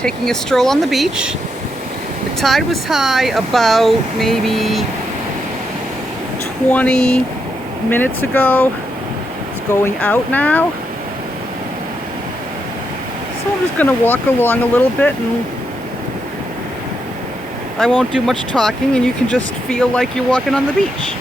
taking a stroll on the beach. The tide was high about maybe 20 minutes ago. It's going out now. So I'm just going to walk along a little bit, and I won't do much talking, and you can just feel like you're walking on the beach.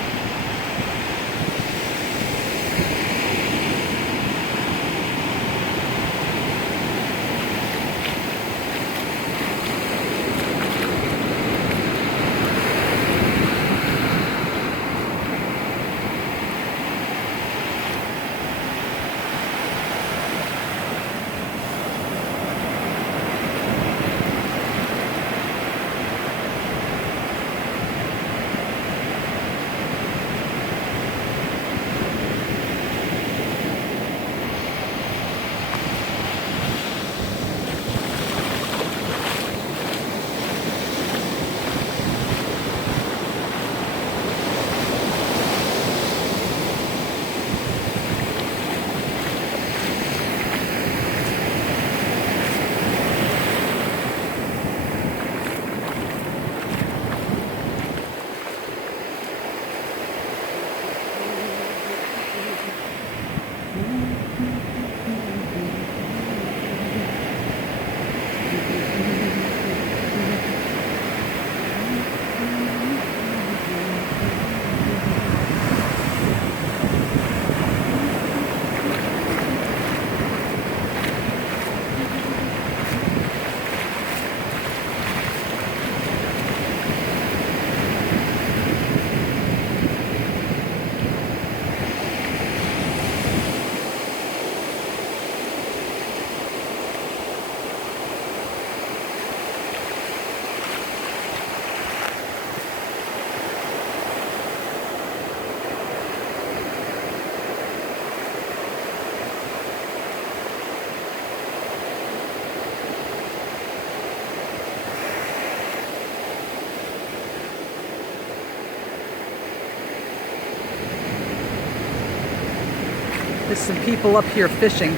There's some people up here fishing,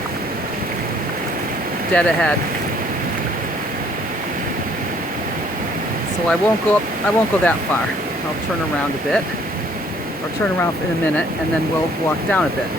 dead ahead. So I won't go that far. I'll turn around a bit, or turn around in a minute, and then we'll walk down a bit.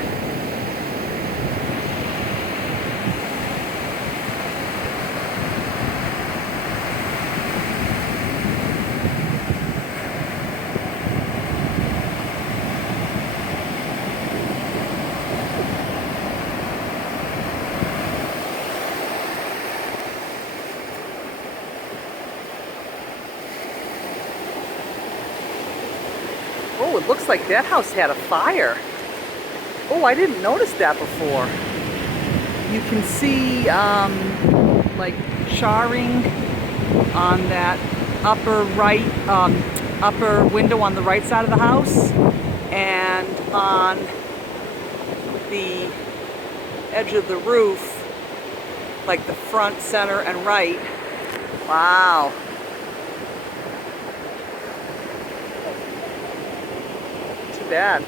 Oh, it looks like that house had a fire. Oh, I didn't notice that before. You can see like charring on that upper right, upper window on the right side of the house, and on the edge of the roof, like the front, center, and right. Wow. Bad.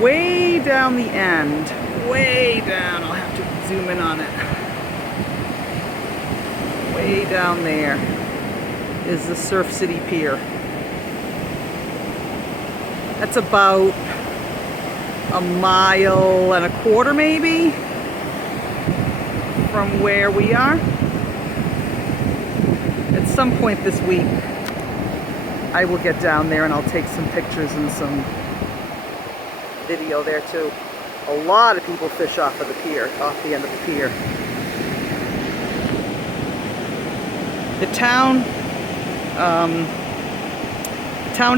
Way down the end, way down, I'll have to zoom in on it. Way down there is the Surf City Pier. That's about a mile and a quarter maybe from where we are. At some point this week I will get down there and I'll take some pictures and some video there too. A lot of people fish off of the pier, off the end of the pier. The town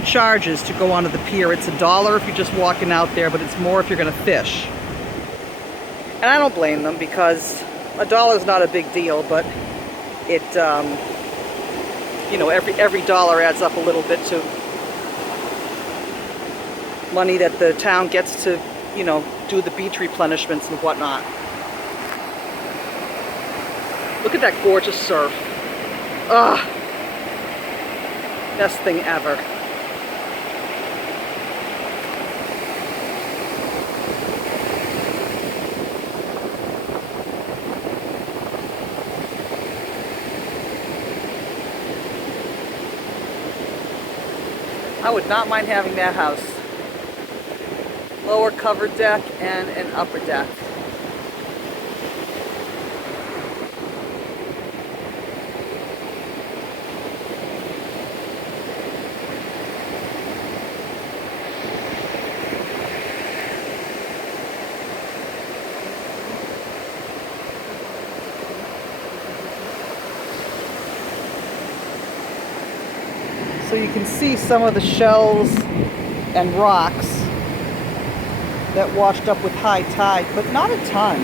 charges to go onto the pier. It's $1 if you're just walking out there, but it's more if you're going to fish. And I don't blame them, because $1 is not a big deal, but it, you know, every dollar adds up a little bit to money that the town gets to, you know, do the beach replenishments and whatnot. Look at that gorgeous surf. Ugh. Best thing ever. I would not mind having that house. Lower covered deck and an upper deck. So you can see some of the shells and rocks that washed up with high tide, but not a ton.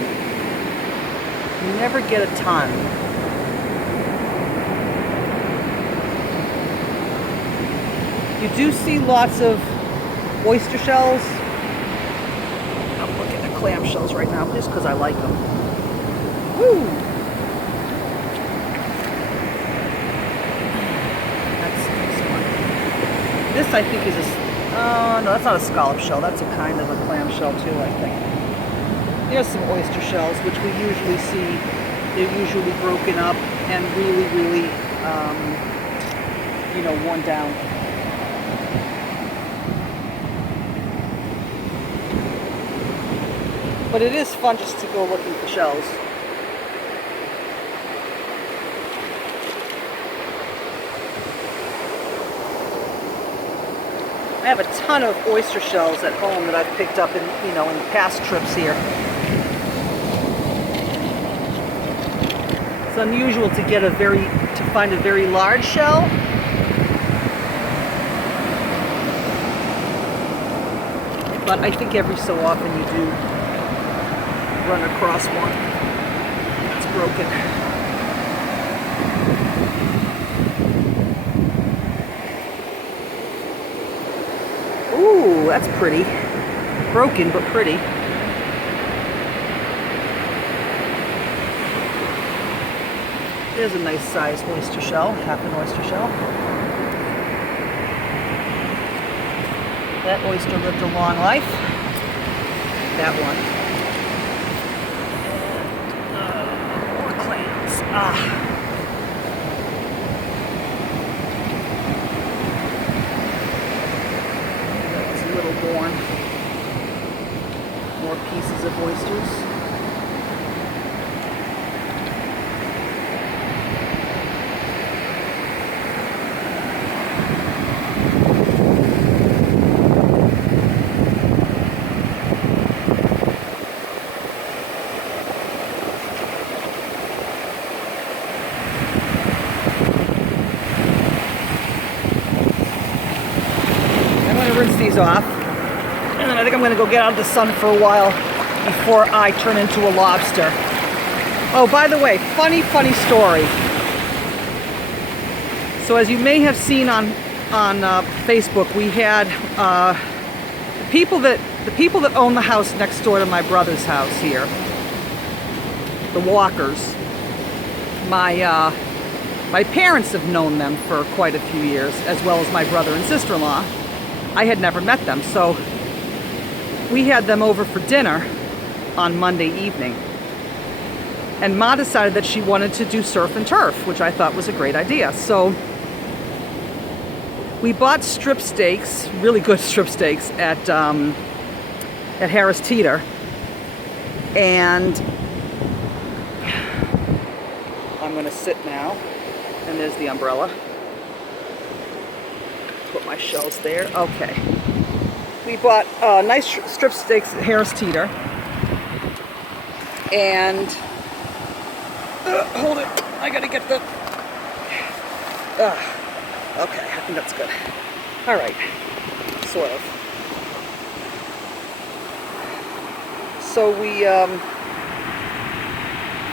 You never get a ton. You do see lots of oyster shells. I'm looking at clam shells right now just because I like them. Woo! This, I think, is no, that's not a scallop shell. That's a kind of a clam shell, too, I think. There's some oyster shells, which we usually see. They're usually broken up and really, really, worn down. But it is fun just to go looking for shells. I have a ton of oyster shells at home that I've picked up in past trips here. It's unusual to find a very large shell. But I think every so often you do run across one that's broken. Ooh, that's pretty. Broken, but pretty. There's a nice sized oyster shell, half an oyster shell. That oyster lived a long life. That one. And, more clams. Born. More pieces of oysters. I'm going to rinse these off. And then I think I'm going to go get out of the sun for a while before I turn into a lobster. Oh, by the way, funny story. So as you may have seen on Facebook, we had the people that own the house next door to my brother's house here, the Walkers. My parents have known them for quite a few years, as well as my brother and sister-in-law. I had never met them, so we had them over for dinner on Monday evening. And Ma decided that she wanted to do surf and turf, which I thought was a great idea. So we bought strip steaks, really good strip steaks, at Harris Teeter. And I'm going to sit now. And there's the umbrella. Put my shells there. Okay. We bought nice strip steaks at Harris Teeter. And hold it. I gotta get the. Okay, I think that's good. All right, sort of. So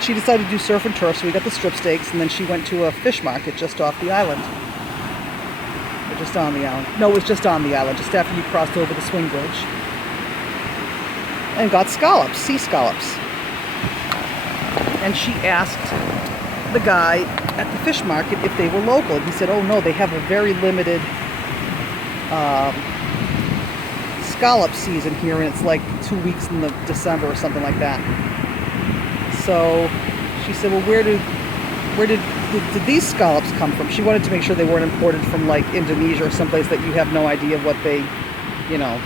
she decided to do surf and turf, so we got the strip steaks, and then she went to a fish market just off the island. Just on the island. No, it was just on the island, just after you crossed over the swing bridge. And got scallops, sea scallops. And she asked the guy at the fish market if they were local. He said, oh no, they have a very limited scallop season here, and it's like 2 weeks in the December or something like that. So she said, well, where did these scallops come from? She wanted to make sure they weren't imported from like Indonesia or someplace that you have no idea what they, you know,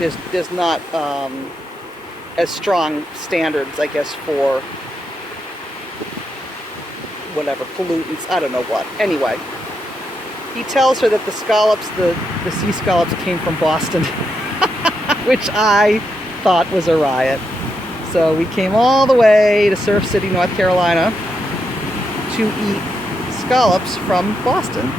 there's not as strong standards, I guess, for whatever, pollutants, I don't know what. Anyway, he tells her that the scallops, the sea scallops came from Boston, which I thought was a riot. So we came all the way to Surf City, North Carolina to eat scallops from Boston.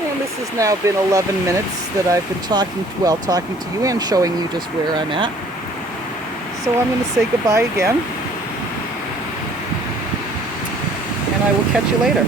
And this has now been 11 minutes that I've been talking to you and showing you just where I'm at. So I'm going to say goodbye again, and I will catch you later.